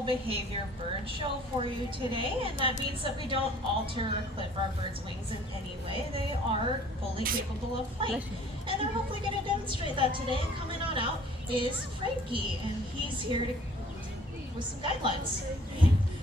full behavior bird show for you today, and that means that we don't alter or clip our birds' wings in any way. They are fully capable of flight, and they're hopefully going to demonstrate that today. And coming on out is Frankie, and he's here with some guidelines.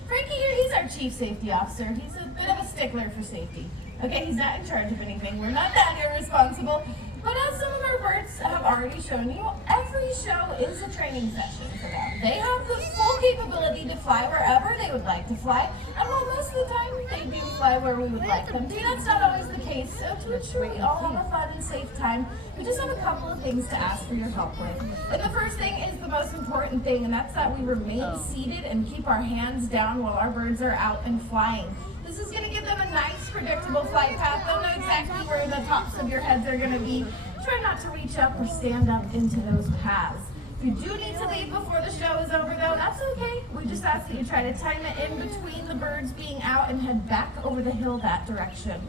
Frankie here, he's our chief safety officer. He's a bit of a stickler for safety. Okay, he's not in charge of anything. We're not that irresponsible. But as some of our birds have already shown you, every show is a training session for them. They have the full capability to fly wherever they would like to fly, and while most of the time they do fly where we would like them to, that's not always the case. So to ensure we all have a fun and safe time, we just have a couple of things to ask for your help with. And the first thing is the most important thing, and that's that we remain seated and keep our hands down while our birds are out and flying. This is going to give them a nice, predictable flight path. They'll know exactly where the tops of your heads are going to be. Try not to reach up or stand up into those paths. If you do need to leave before the show is over, though, that's okay. We just ask that you try to time it in between the birds being out and head back over the hill that direction.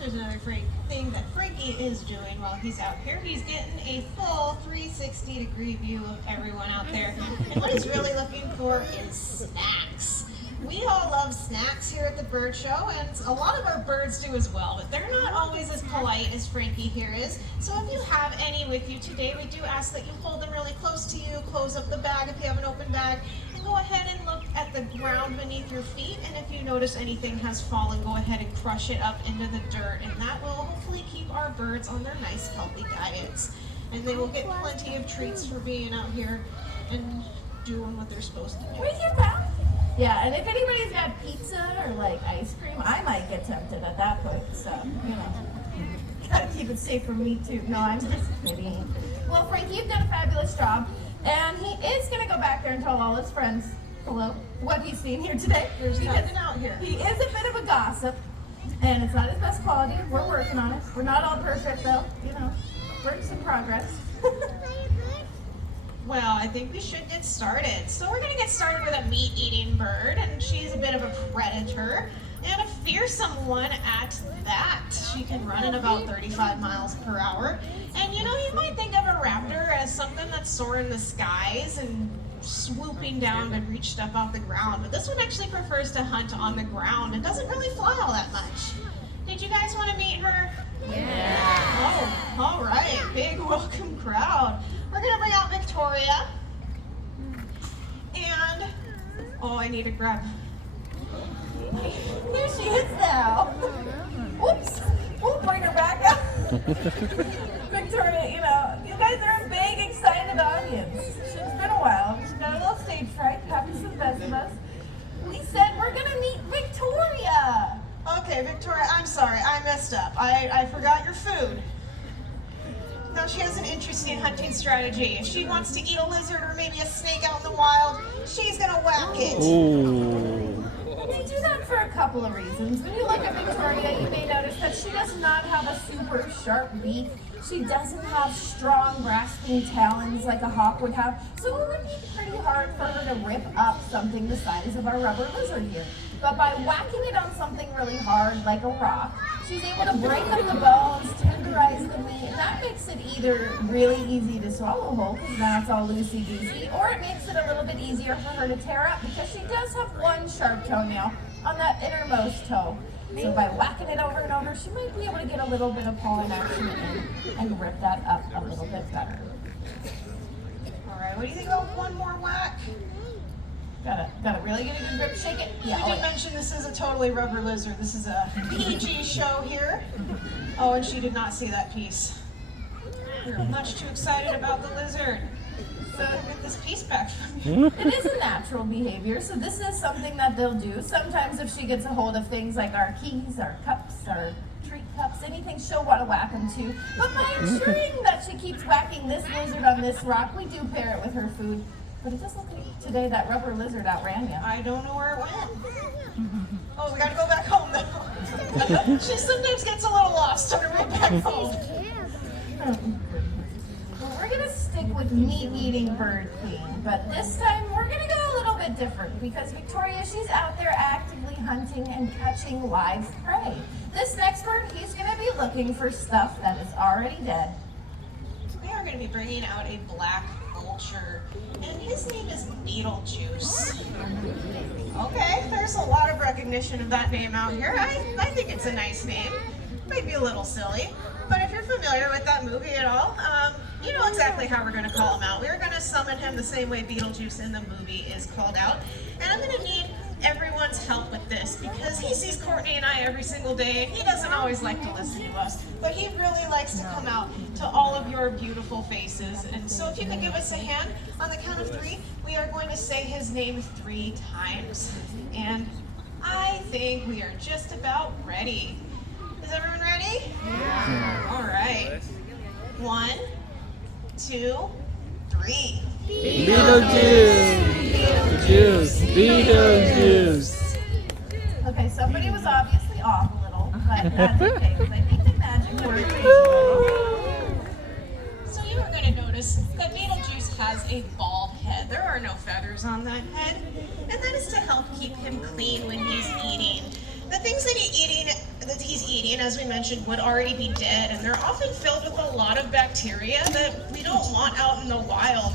There's another great thing that Frankie is doing while he's out here. He's getting a full 360-degree view of everyone out there. And what he's really looking for is snacks. We all love snacks here at the Bird Show, and a lot of our birds do as well, but they're not always as polite as Frankie here is. So if you have any with you today, we do ask that you hold them really close to you, close up the bag if you have an open bag, and go ahead and look at the ground beneath your feet. And if you notice anything has fallen, go ahead and crush it up into the dirt, and that will hopefully keep our birds on their nice, healthy diets. And they will get plenty of treats for being out here and doing what they're supposed to do. Right here, pal. Yeah, and if anybody's got pizza or like ice cream, I might get tempted at that point. So, you know, gotta keep it safe for me too. No, I'm just kidding. Well, Frankie, you've done a fabulous job, and he is gonna go back there and tell all his friends hello what he's seen here today. There's nothing out here. He is a bit of a gossip, and it's not his best quality. We're working on it. We're not all perfect though. You know, works in progress. Well, I think we should get started. So we're going to get started with a meat-eating bird, and she's a bit of a predator, and a fearsome one at that. She can run at about 35 miles per hour. And you know, you might think of a raptor as something that's soaring in the skies and swooping down to reach stuff off the ground, but this one actually prefers to hunt on the ground and doesn't really fly all that much. Did you guys want to meet her? Yeah. Oh, all right. Big welcome crowd. We're going to bring out Victoria. And, oh, I need to grab. Here she is now. Oops. We'll bring her back up. Victoria, you know, you guys are a big, excited audience. It's been a while. She's got a little stage fright. Happens to the best of us. We said we're going to meet Victoria. Okay, Victoria, I'm sorry. I messed up. I forgot your food. Now, she has an interesting hunting strategy. If she wants to eat a lizard or maybe a snake out in the wild, she's going to whack it. And they do that for a couple of reasons. When you look at Victoria, you may notice that she does not have a super sharp beak. She doesn't have strong grasping talons like a hawk would have. So it would be pretty hard for her to rip up something the size of our rubber lizard here. But by whacking it on something really hard like a rock, she's able to break up the bones, tenderize the meat, and that makes it either really easy to swallow whole, because now it's all loosey-goosey, or it makes it a little bit easier for her to tear up, because she does have one sharp toenail on that innermost toe. So by whacking it over and over, she might be able to get a little bit of pulling action in and rip that up a little bit better. All right, what do you think about one more whack? Gotta really get a good grip, shake it. Yeah, we did mention this is a totally rubber lizard. This is a PG show here. Oh, and she did not see that piece. You're much too excited about the lizard. So get this piece back from you. It is a natural behavior, so this is something that they'll do. Sometimes if she gets a hold of things like our keys, our cups, our treat cups, anything, she'll want to whack them too. But by ensuring that she keeps whacking this lizard on this rock, we do pair it with her food. But it does look like today that rubber lizard outran you. I don't know where it went. Oh, we gotta go back home though. She sometimes gets a little lost on her way back home. Well, we're gonna stick with meat-eating bird theme, but this time we're gonna go a little bit different because Victoria, she's out there actively hunting and catching live prey. This next bird, he's gonna be looking for stuff that is already dead. We are gonna be bringing out a black vulture, and his name is Beetlejuice. Okay, there's a lot of recognition of that name out here. I think it's a nice name. Might be a little silly, but if you're familiar with that movie at all, you know exactly how we're going to call him out. We're going to summon him the same way Beetlejuice in the movie is called out, and I'm going to need everyone's help with this because he sees Courtney and I every single day, and he doesn't always like to listen to us, but he really likes to come out to all of your beautiful faces. And so if you could give us a hand on the count of 3, we are going to say his name 3 times. And I think we are just about ready. Is everyone ready? Yeah. All right. 1, 2, 3. Beetlejuice! Beetlejuice! Okay, somebody was obviously off a little, but that's okay, because I think the magic works. So you are going to notice that Beetlejuice has a bald head. There are no feathers on that head, and that is to help keep him clean when he's eating. The things that he's eating, as we mentioned, would already be dead, and they're often filled with a lot of bacteria that we don't want out in the wild.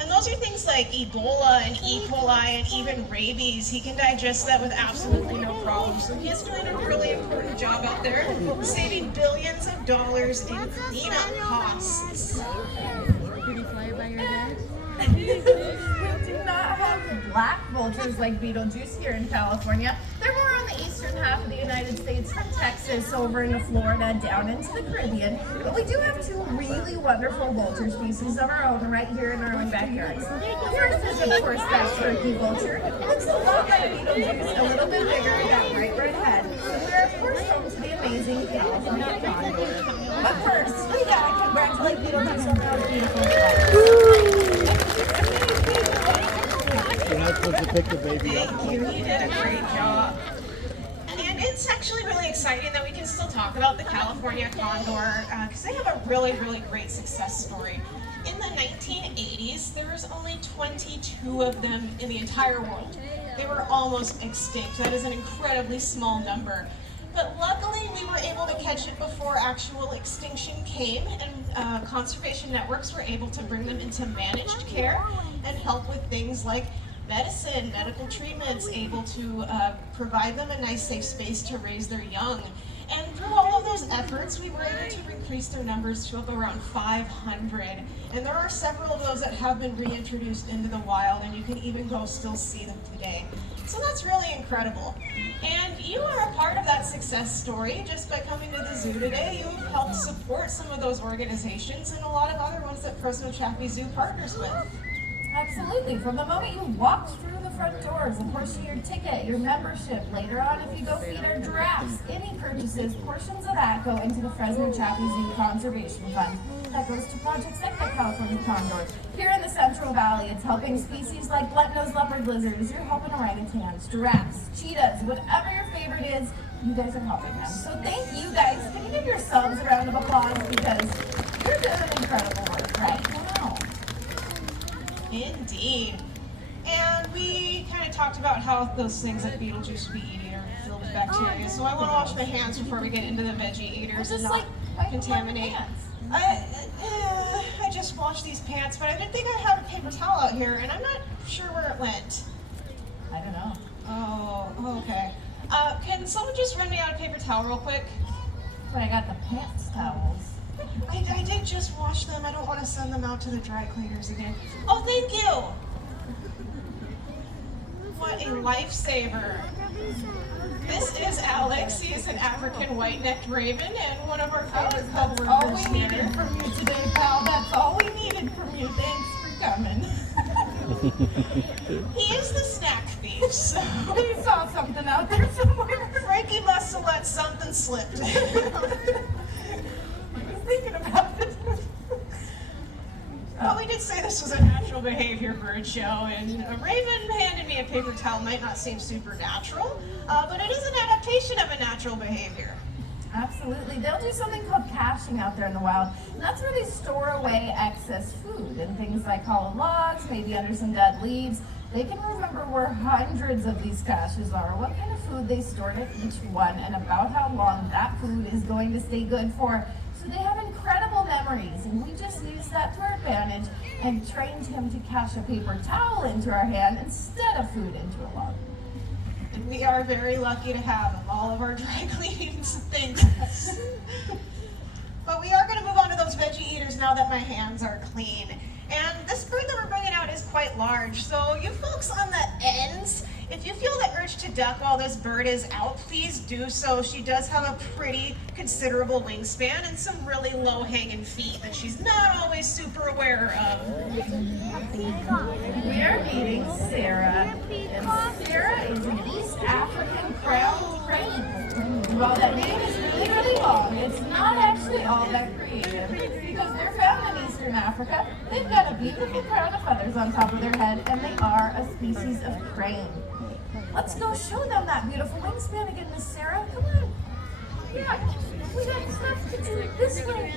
And those are things like Ebola and E. coli and even rabies. He can digest that with absolutely no problem. So he's doing a really important job out there, saving billions of dollars in cleanup costs. Did he fly by your head? We do not have black vultures like Beetlejuice here in California. They're more on the eastern half of the United States, from Texas over into Florida, down into the Caribbean. But we do have 2 really wonderful vulture species of our own right here in our own backyards. The first is, of course, that turkey vulture. It looks a lot like Beetlejuice, a little bit bigger, got bright red head. And we're, of course, home to the amazing California condor. But first, we gotta congratulate Beetlejuice on our beautiful flight. You're not supposed to pick the baby up. Thank you, you did a great job. And it's actually really exciting that we can still talk about the California condor because they have a really, really great success story. In the 1980s, there was only 22 of them in the entire world. They were almost extinct. That is an incredibly small number. But luckily, we were able to catch it before actual extinction came, and conservation networks were able to bring them into managed care and help with things like medicine, medical treatments, able to provide them a nice safe space to raise their young. And through all of those efforts, we were able to increase their numbers to up around 500. And there are several of those that have been reintroduced into the wild, and you can even go still see them today. So that's really incredible. And you are a part of that success story just by coming to the zoo today. You have helped support some of those organizations and a lot of other ones that Fresno Chaffee Zoo partners with. Absolutely. From the moment you walked through the front doors, of course, your ticket, your membership, later on if you go feed our giraffes, any purchases, portions of that go into the Fresno Chaffee Zoo Conservation Fund. That goes to projects like the California condor. Here in the Central Valley, it's helping species like blunt-nosed leopard lizards. You're helping orangutans, giraffes, cheetahs, whatever your favorite is, you guys are helping them. So thank you guys. Can you give yourselves a round of applause because you're doing incredible work right now. Indeed. And we kind of talked about how those things that Beetlejuice would be eating are filled with bacteria. So I want to wash my hands before we get into the veggie eaters and not contaminate. I just washed these pants, but I didn't think I had a paper towel out here, and I'm not sure where it went. I don't know. Oh, okay. Can someone just run me out a paper towel real quick? But I got the pants towels. I did just wash them. I don't want to send them out to the dry cleaners again. Oh, thank you. What a lifesaver. This is Alex. He is an African white-necked raven and one of our favorite That's all co-workers we here. needed from you today, pal. That's all we needed from you. Thanks for coming. He is the snack thief, so We saw something out there somewhere. Frankie must have let something slip. I was thinking about it. Well, we did say this was a natural behavior bird show, and a raven handing me a paper towel might not seem supernatural, but it is an adaptation of a natural behavior. Absolutely. They'll do something called caching out there in the wild. And that's where they store away excess food and things like hollow logs, maybe under some dead leaves. They can remember where hundreds of these caches are, what kind of food they stored at each one, and about how long that food is going to stay good for. So they have incredible memories memories, and we just used that to our advantage and trained him to cash a paper towel into our hand instead of food into a log. And we are very lucky to have him. All of our dry cleaning things. But we are going to move on to those veggie eaters now that my hands are clean. And this bird that we're bringing out is quite large. So you folks on the ends, if you feel the urge to duck while this bird is out, please do so. She does have a pretty considerable wingspan and some really low-hanging feet that she's not always super aware of. We are meeting Sarah, and Sarah is an East African crowned crane. While that name is really, really long, it's not actually all that creative because they're found in Eastern Africa. They've got a beautiful crown of feathers on top of their head, and they are a species of crane. Let's go show them that beautiful wingspan again, Miss Sarah. Come on. Yeah, we got stuff to do this way.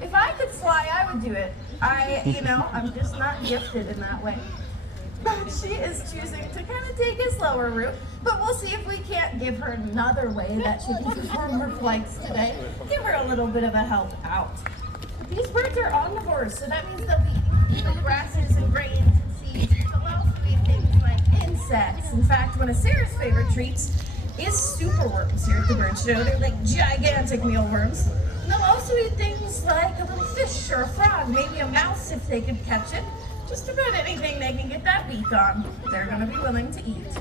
If I could fly, I would do it. I'm just not gifted in that way. But she is choosing to kind of take a slower route. But we'll see if we can't give her another way that she can perform her flights today. Give her a little bit of a help out. But these birds are omnivores, so that means they'll be eating grasses and grains and seeds. They'll also eat things like insects. In fact, one of Sarah's favorite treats is superworms here at the Birdshow. They're like gigantic mealworms. And they'll also eat things like a little fish or a frog, maybe a mouse if they could catch it. Just about anything they can get that beak on, they're going to be willing to eat.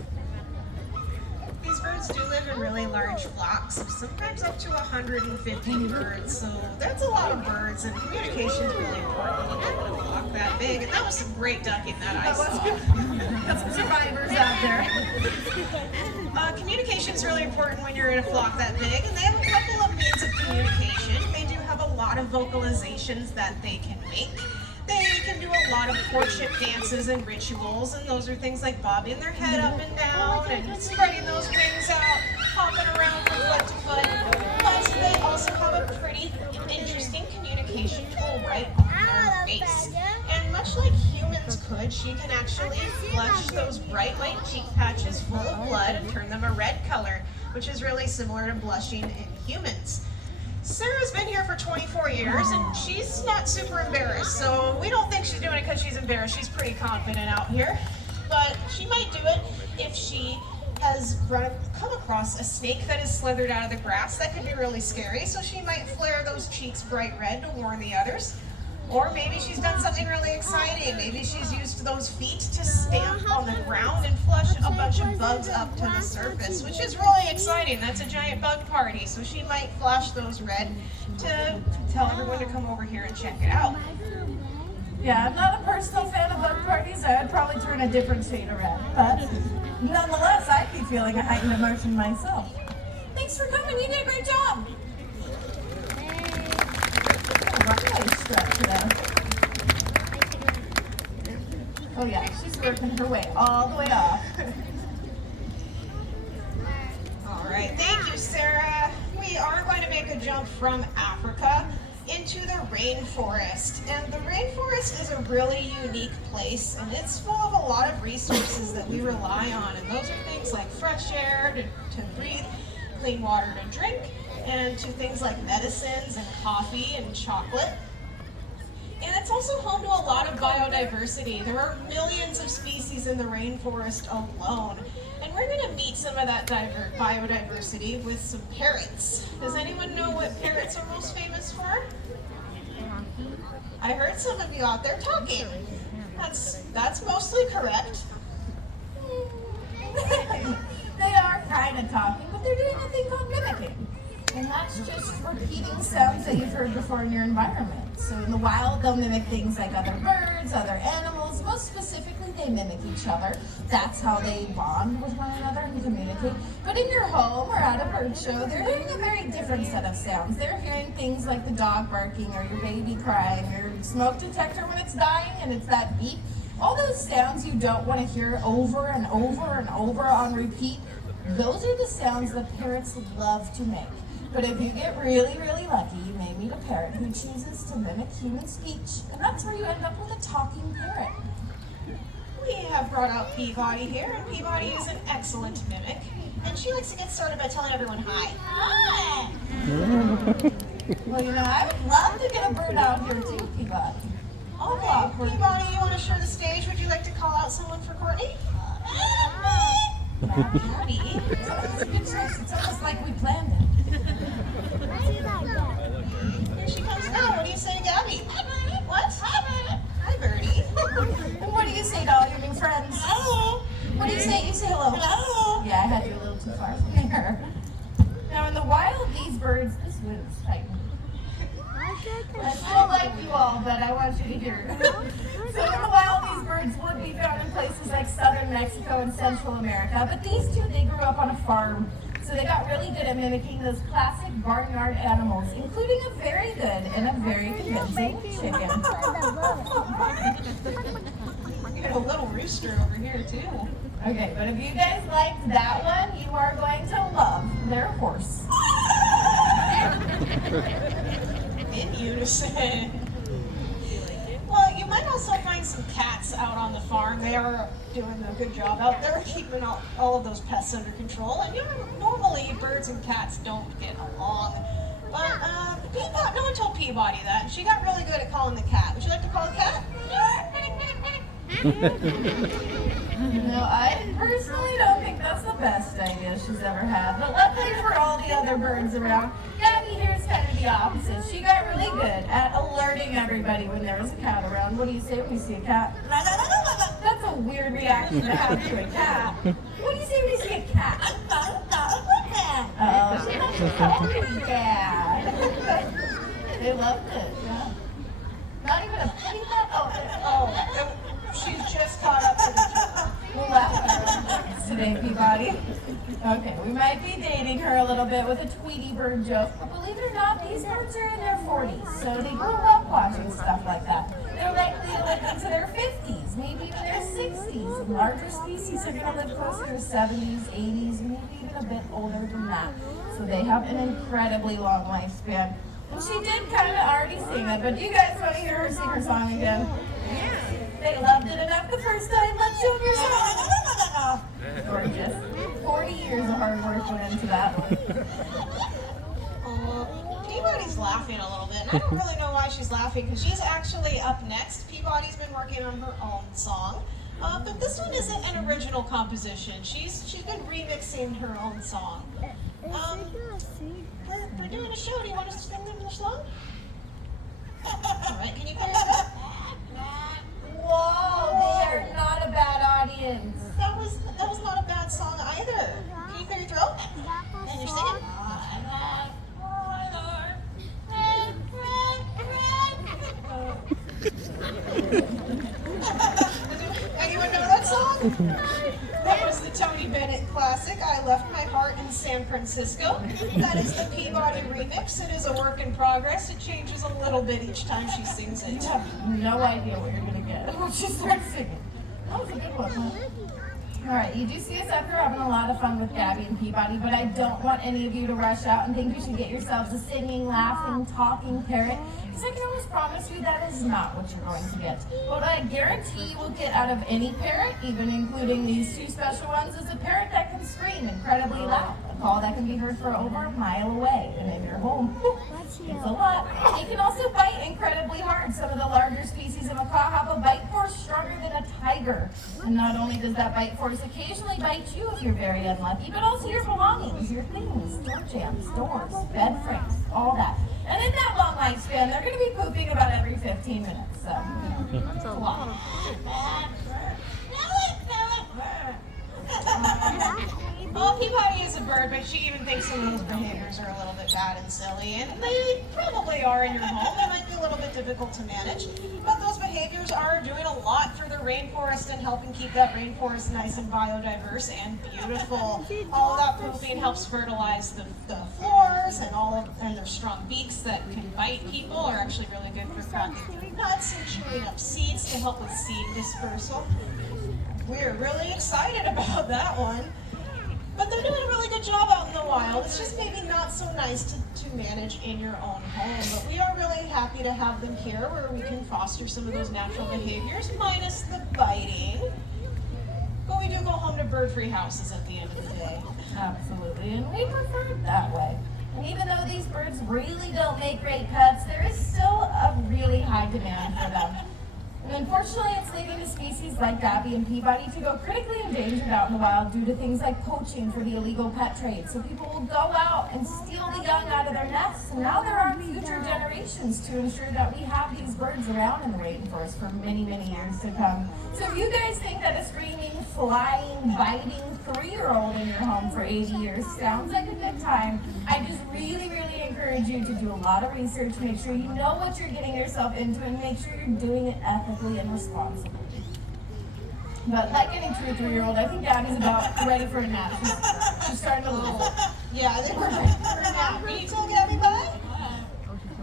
These birds do live in really large flocks of sometimes up to 150 birds, so that's a lot of birds, and communication is really important when you live in a flock that big. And that was some great ducking that I saw. Got some survivors out there. Communication is really important when you're in a flock that big, and they have a couple of means of communication. They do have a lot of vocalizations that they can make. They can do a lot of courtship dances and rituals, and those are things like bobbing their head up and down and spreading those wings out, hopping around from foot to foot. Plus, they also have a pretty interesting communication tool right on their face. And much like humans could, she can actually flush those bright white cheek patches full of blood and turn them a red color, which is really similar to blushing in humans. Sarah's been here for 24 years, and she's not super embarrassed, so we don't think she's doing it because she's embarrassed. She's pretty confident out here, but she might do it if she has come across a snake that is slithered out of the grass. That could be really scary, so she might flare those cheeks bright red to warn the others. Or maybe she's done something really exciting. Maybe she's used those feet to stamp on the ground and flush a bunch of bugs up to the surface, which is really exciting. That's a giant bug party, so she might flash those red to tell everyone to come over here and check it out. Yeah, I'm not a personal fan of bug parties. I'd probably turn a different shade of red, but nonetheless, I'd be feeling a heightened emotion myself. Thanks for coming. You did a great job. Oh yeah, she's working her way all the way off. All right, thank you, Sarah. We are going to make a jump from Africa into the rainforest. And the rainforest is a really unique place, and it's full of a lot of resources that we rely on. And those are things like fresh air to breathe, clean water to drink, and to things like medicines and coffee and chocolate. And it's also home to a lot of biodiversity. There are millions of species in the rainforest alone. And we're going to meet some of that biodiversity with some parrots. Does anyone know what parrots are most famous for? I heard some of you out there talking. That's mostly correct. They are kind of talking, but they're doing a thing called mimicking. And that's just repeating sounds that you've heard before in your environment. So in the wild, they'll mimic things like other birds, other animals. Most specifically, they mimic each other. That's how they bond with one another and communicate. But in your home or at a bird show, they're hearing a very different set of sounds. They're hearing things like the dog barking or your baby crying or your smoke detector when it's dying and it's that beep. All those sounds you don't want to hear over and over and over on repeat, those are the sounds that parrots love to make. But if you get really, really lucky, you may meet a parrot who chooses to mimic human speech, and that's where you end up with a talking parrot. We have brought out Peabody here, and Peabody is an excellent mimic. And she likes to get started by telling everyone hi. Hi! Well, you know, I would love to get a bird out here too, Peabody. Okay, Peabody, you want to share the stage? Would you like to call out someone for Courtney? Gabby. That's a good choice. It's almost like we planned it. Here she comes now. What do you say to Gabby? What? Hi, Birdie. And what do you say to all your new friends? Hello. What do you say? You say hello. Hello. Yeah, I had you a little too far from here. Now, in the wild, these birds, this wind's tight. I still like you all, but I want you to hear it. So in the wild, these birds would be found in places like southern Mexico and Central America, but these two, they grew up on a farm. So they got really good at mimicking those classic barnyard animals, including a very good and a very convincing chicken. We got a little rooster over here, too. Okay, but if you guys liked that one, you are going to love their horse. In unison. Well, you might also find some cats out on the farm. They are doing a good job out there keeping all of those pests under control. And you know, normally birds and cats don't get along. But Peabody, no one told Peabody that. And she got really good at calling the cat. Would you like to call the cat? No, I personally don't think that's the best idea she's ever had. But luckily for all the other birds around, Gabby here is kind of the opposite. She got really good at alerting everybody when there was a cat around. What do you say when you see a cat? That's a weird reaction to have to a cat. What do you say when you see a cat? Oh, she loves the kitty cat. They loved it, yeah. Not even a pretty cat? Oh, she's just caught up to the joke. We'll laugh at her today, Peabody. Okay, we might be dating her a little bit with a Tweety bird joke, but believe it or not, these birds are in their 40s, so they grew up watching stuff like that. They're likely to live into their 50s, maybe even their 60s. And larger species are going to live closer to 70s, 80s, maybe even a bit older than that. So they have an incredibly long lifespan. And she did kind of already sing it, but do you guys want to hear her sing her song again? They loved it enough the first time. Let's do your song. Gorgeous. 40 years of hard work went into that one. Peabody's laughing a little bit. And I don't really know why she's laughing because she's actually up next. Peabody's been working on her own song. But this one isn't an original composition. She's been remixing her own song. We're doing a show. Do you want us to sing them the song? All right, can you clear it up? Whoa, they are not a bad audience. That was not a bad song either. Can you clear your throat? And you're singing? Anyone know that song? That was the Tony Bennett classic, I Left My Heart in San Francisco. That is the Peabody remix. It is a work in progress. It changes a little bit each time she sings it. You have no idea what you're going to get when she starts singing. That was a good one, huh? All right, you do see us up here having a lot of fun with Gabby and Peabody, but I don't want any of you to rush out and think you should get yourselves a singing, laughing, talking parrot, because I can always promise you that is not what you're going to get. What I guarantee you will get out of any parrot, even including these two special ones, is a parrot that can scream incredibly loud, a call that can be heard for over a mile away, and in your home. It's a lot. It can also bite incredibly hard. Some of the larger species of macaw have a bite force stronger than a tiger. And not only does that bite force occasionally bite you if you're very unlucky, but also your belongings, your things, door jams, doors, bed frames, all that. And in that long lifespan, they're going to be pooping about every 15 minutes. So, that's a lot. Well, Peabody is a bird, but she even thinks some of those behaviors are a little bit bad and silly, and they probably are in your home. They might be a little bit difficult to manage, but those behaviors are doing a lot for the rainforest and helping keep that rainforest nice and biodiverse and beautiful. All of that pooping helps fertilize the floors, and their strong beaks that can bite people are actually really good for cracking through nuts and chewing up seeds to help with seed dispersal. We're really excited about that one. But they're doing a really good job out in the wild. It's just maybe not so nice to manage in your own home. But we are really happy to have them here where we can foster some of those natural behaviors, minus the biting. But we do go home to bird-free houses at the end of the day. Absolutely, and we prefer it that way. And even though these birds really don't make great pets, there is still a really high demand for them. And unfortunately, it's leading to species like Gabby and Peabody to go critically endangered out in the wild due to things like poaching for the illegal pet trade. So people will go out and steal the young out of their nests, and now there are future generations to ensure that we have these birds around in the rainforest for many, many years to come. So if you guys think that a screaming, flying, biting 3-year-old in your home for 80 years sounds like a good time, I just really, really encourage you to do a lot of research, make sure you know what you're getting yourself into, and make sure you're doing it ethically and responsibly. But like any 2 or 3-year-old, I think Gabby's about ready for a nap. She's starting to lose. Yeah, I think we're ready for a nap. Can you tell Gabby bye?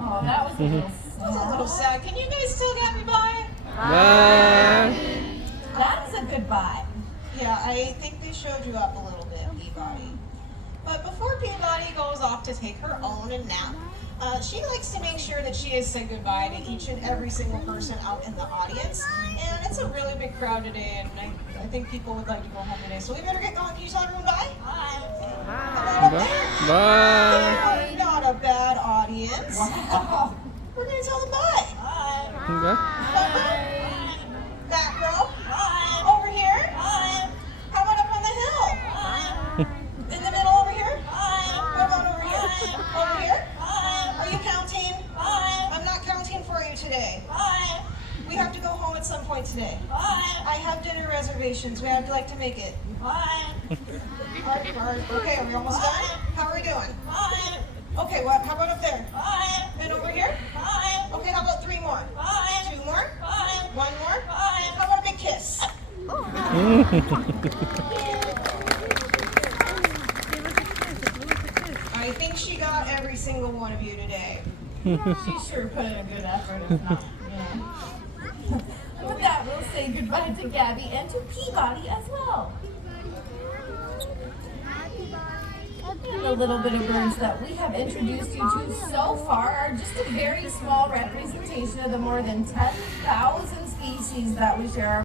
Oh, that was a little That was a little sad. Can you guys tell Gabby bye? Bye. That's a goodbye. Yeah, I think they showed you up a little bit, Peabody. But before Peabody goes off to take her own nap, she likes to make sure that she has said goodbye to each and every single person out in the audience. And it's a really big crowd today, and I think people would like to go home today. So we better get going. Can you tell everyone bye? Bye. Bye. Not a bad audience. Wow. We're going to tell them bye. Okay. Back row. Over here. How about up on the hill? In the middle over here? What about over here? Over here? Are you counting? I'm not counting for you today. We have to go home at some point today. I have dinner reservations. We have to like to make it. Okay, are we almost done? How are we doing? Okay, how about up there? And over here? Okay, how about 3 more? 2 more? 1 more? How about a big kiss? I think she got every single one of you today. She sure put in a good effort, if not, yeah. And with that, we'll say goodbye to Gabby and to Peabody as well. And the little bit of birds that we have introduced you to so far are just a very small representation of the more than 10,000 species that we share our